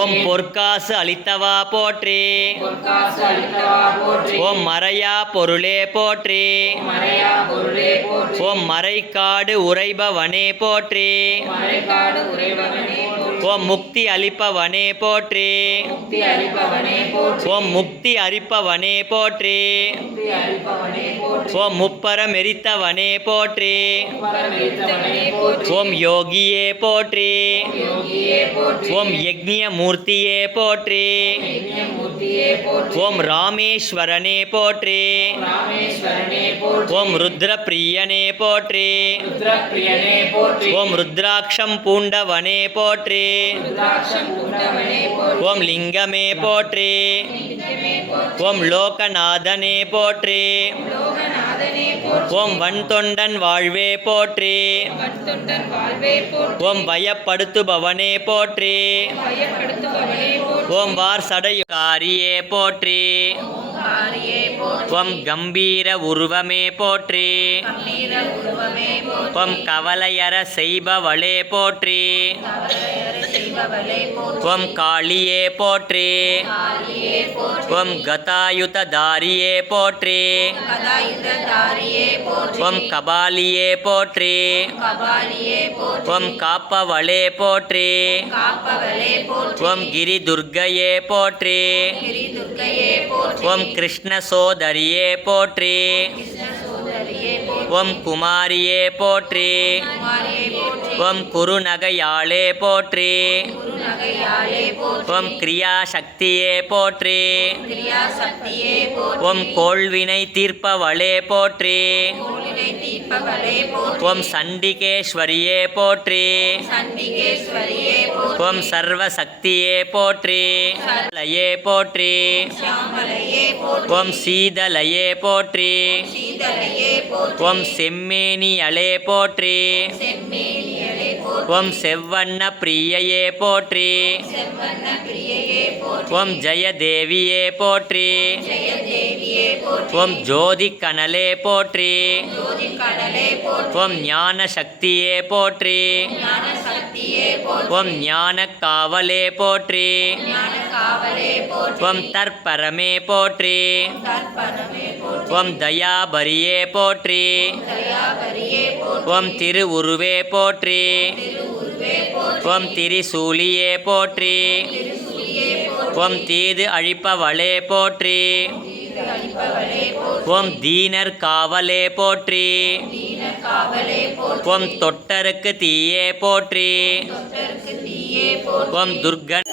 ஓம் பொற்காசு அளித்தவா போற்றி. ஓம் மறையா பொருளே போற்றி. ஓம் மறைக்காடு உறைபவனே போற்றி. ஓம் முக்தி அளிப்பவனே போற்றி. ஓம் முக்தி அளிப்பவனே போற்றி. ஓம் முப்பரம் எரித்தவனே போற்றி. ஓம் யோகியே போற்றி. ஓம் யக்ஞ மூர்த்தியே போற்றி. ஓம் ராமேஸ்வரனே போற்றி. ஓம் ருத்ரப்பிரியனே போற்றி. ஓம் ருத்ராட்சம் பூண்டவனே போற்றி. ஓம் லிங்கமே போற்றி. ஓம் லோகநாதனே போற்றி. ஓம் வன்தொண்டன் வாழ்வே போற்றி. ஓம் பயப்படுத்துபவனே போற்றி. ஓம் வார் சடையுகாரியே போற்றி. ஓம் கம்பீர உருவமே போற்றி. ஓம் கவலையற செய்பவளே போற்றி. ஓம் காளியே போற்றி. ஓம் கதாயுததாரியே போற்றி. ஓம் கபாலியே போற்றி. ஓம் காப்பவளே போற்றி. ஓம் கிரி துர்க்கையே போற்றி. ஓம் கிருஷ்ண சோதரியே போற்றி. ஓம் குமாரியே போற்றி. ஓம் குருநகையாளே போற்றி. ஓம் கிரியாசக்தியே போற்றி. ஓம் கோள்வினை தீர்ப்பவளே போற்றி. ஓம் சண்டிகேஸ்வரியே போற்றி. ஓம் சர்வசக்தியே போற்றி. லயே போற்றி. ஓம் சீதலயே போற்றி. ஓம் செம்மேனியளே போற்றி. ஓம் செவ்வண்ண பிரியையே போற்றி. ஓம் ஜெயதேவியே போற்றி. ஓம் ஜோதி கனலே போற்றி. ஓம் ஞான சக்தியே போற்றி. ஓம் ஞான காவலே போற்றி. ஓம் தற்பரமே போற்றி. ஓம் தயாபரியே போற்றி. ஓம் திருவுருவே போற்றி. ஓம் திரிசூலியே போற்றி. ஓம் தீது அழிப்பவளே போற்றி. ஓம் தீனர் காவலே போற்றி. ஓம் தொட்டருக்கு தீயே போற்றி. ஓம் துர்கன்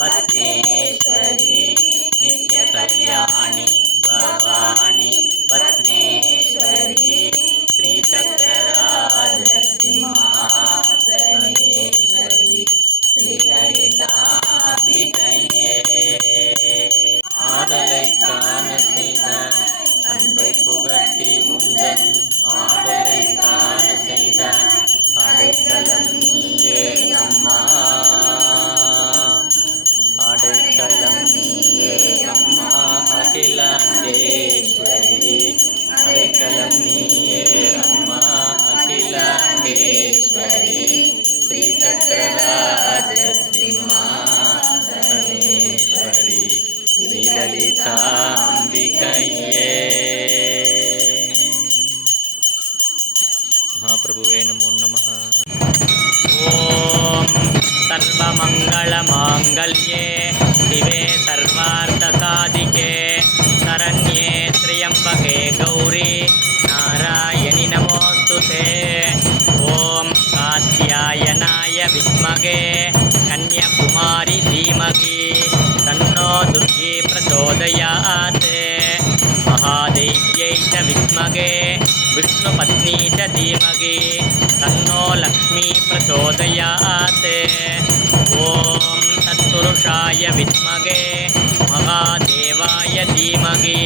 பத்மேஸ்வரி நித்ய கல்யாணி பவானி பத்மேஸ்வரி ஸ்ரீ சக்கரராஜ சிம்மாசனேஸ்வரி ஸ்ரீ லலிதாம்பிகையே ஆடலை காண செய்த அன்பை புகட்டி உந்தன் ஆடலை காண செய்த அடைக்கலம் நீயே அம்மா. அடைக்கலம் நீயே அம்மா அகிலாண்டேஸ்வரி. அடைக்கலம் நீயே அம்மா அகிலாண்டேஸ்வரி. ஸ்ரீ சக்கரராஜ சிம்மாசனேஸ்வரி ஸ்ரீ லலிதாம்பிகையே. மகாபிரபுவே நமோ நமः. ஓம் सर्वमङ्गलमाङ्गल्ये शिवे सर्वार्थसाधिके शरण्ये त्र्यम्बके गौरी नारायणि नमोऽस्तुते. ॐ कात्यायनाय विद्महे कन्याकुमारी धीमहि तन्नो दुर्गे प्रचोदयात्. महादेव्यै च विद्महे विष्णुपत्नी च धीमहि तन्नो लक्ष्मी प्रचोदयात्. ॐ तत्पुरुषाय विद्महे महादेवाय धीमहि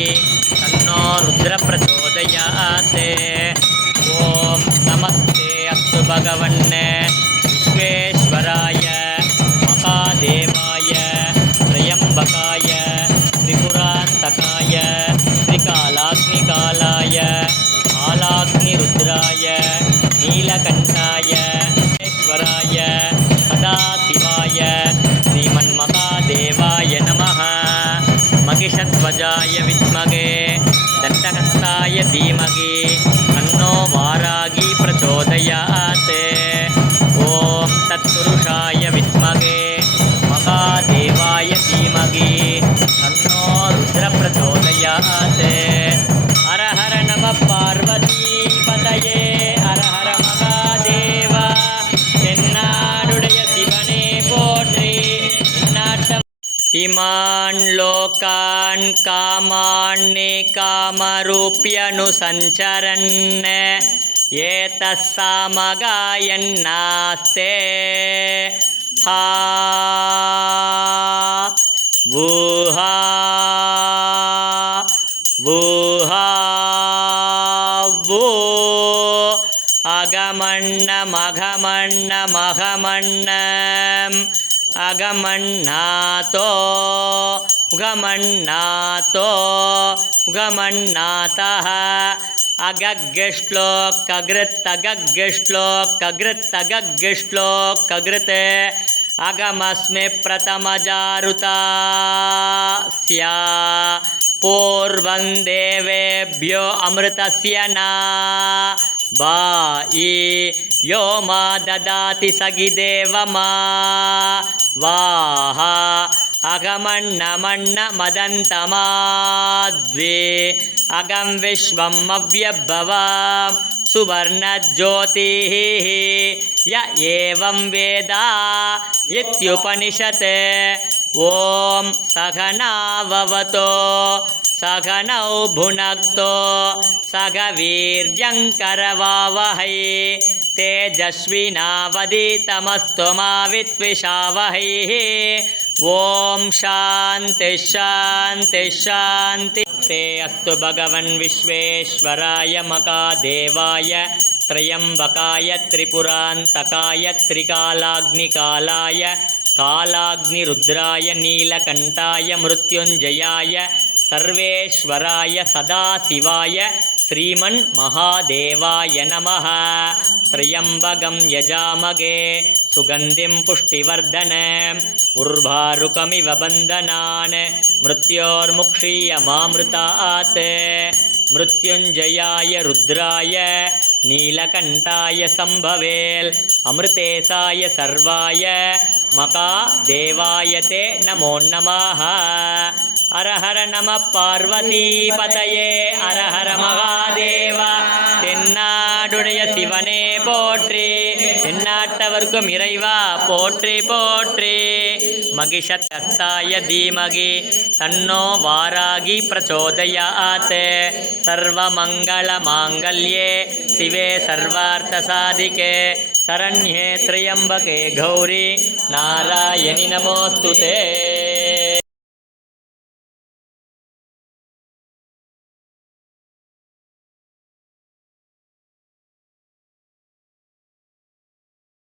तन्नो रुद्र प्रचोदयात्। ॐ नमस्ते अस्तु भगवन् विश्वेश्वराय महादेवाय त्र्यम्बकाय त्रिपुरान्तकाय त्रिकालाग्निकालाय कालाग्निरुद्राय नीलकण्ठाय ईश्वराय सदाशिवाय श्रीमन्महादेवाय नमः। महिषध्वजाय विद्महे दण्डहस्ताय धीमहि तन्नो वारागी प्रचोदयात्। ॐ तत्पुरुषाय विद्महे महादेवाय धीमहि तन्नो रुद्र प्रचोदयात्। हर हर नमः पार्वतीपतये हर हर महादेव तेन्नाडुடைய சிவனே போற்றி। इमान् लोकान् कामान्नि कामरूप्यनुसञ्चरन् एतः सामगायन्नास्ते हा वूहा वूहा वो अगमन्नमघमन्नमघमन्नम् अगमन्नातो उगमन्नातो उगमन्नातः अगग्गश्लोकगृत्तगग्गश्लोकगृत्तगग्गश्लोकगृत् अगमस्मि प्रथमजारुतास्या पूर्वं देवेभ्यो अमृतस्य न वाई यो मा ददाति सगिदेवमा वाह अगमन्नमन्न मदन्तमाद्वे अगं विश्वम् अव्यभवम् सुवर्णज्योतिः य एवं वेद इत्युपनिषत्। ॐ सहनाववतो सहनौ भुनक्तो सह वीर्यङ्करवावहै तेजस्विनावधीतमस्तु मा विद्विषावहै। ॐ शान्ति शान्ति शान्ति ते अस्तु भगवन् विश्वेश्वराय महादेवाय त्र्यम्बकाय त्रिपुरान्तकाय त्रिकालाग्निकालाय कालाग्निरुद्राय नीलकण्ठाय मृत्युञ्जयाय सर्वेश्वराय सदाशिवाय श्रीमन्महादेवाय नमः। त्र्यम्बकं यजामहे सुगन्धिं पुष्टिवर्धनम् उर्वारुकमिव बन्धनान् मृत्योर्मुक्षीयमामृतात्। मृत्युञ्जयाय रुद्राय नीलकण्ठाय सम्भवेल् अमृतेशाय सर्वाय महादेवाय ते नमो नमः। हर हर नमः पार्वतीपतये हर हर महादेव தென்னாடுடைய சிவனே போற்றி தென்னாட்டவர்க்கும் இறைவா போற்றி போற்றி। महिषत्कस्ताय धीमहि तन्नो वारागी प्रचोदयात्। सर्वमङ्गलमाङ्गल्ये शिवे सर्वार्थसाधिके शरण्ये त्र्यम्बके गौरी नारायणि नमोऽस्तुते।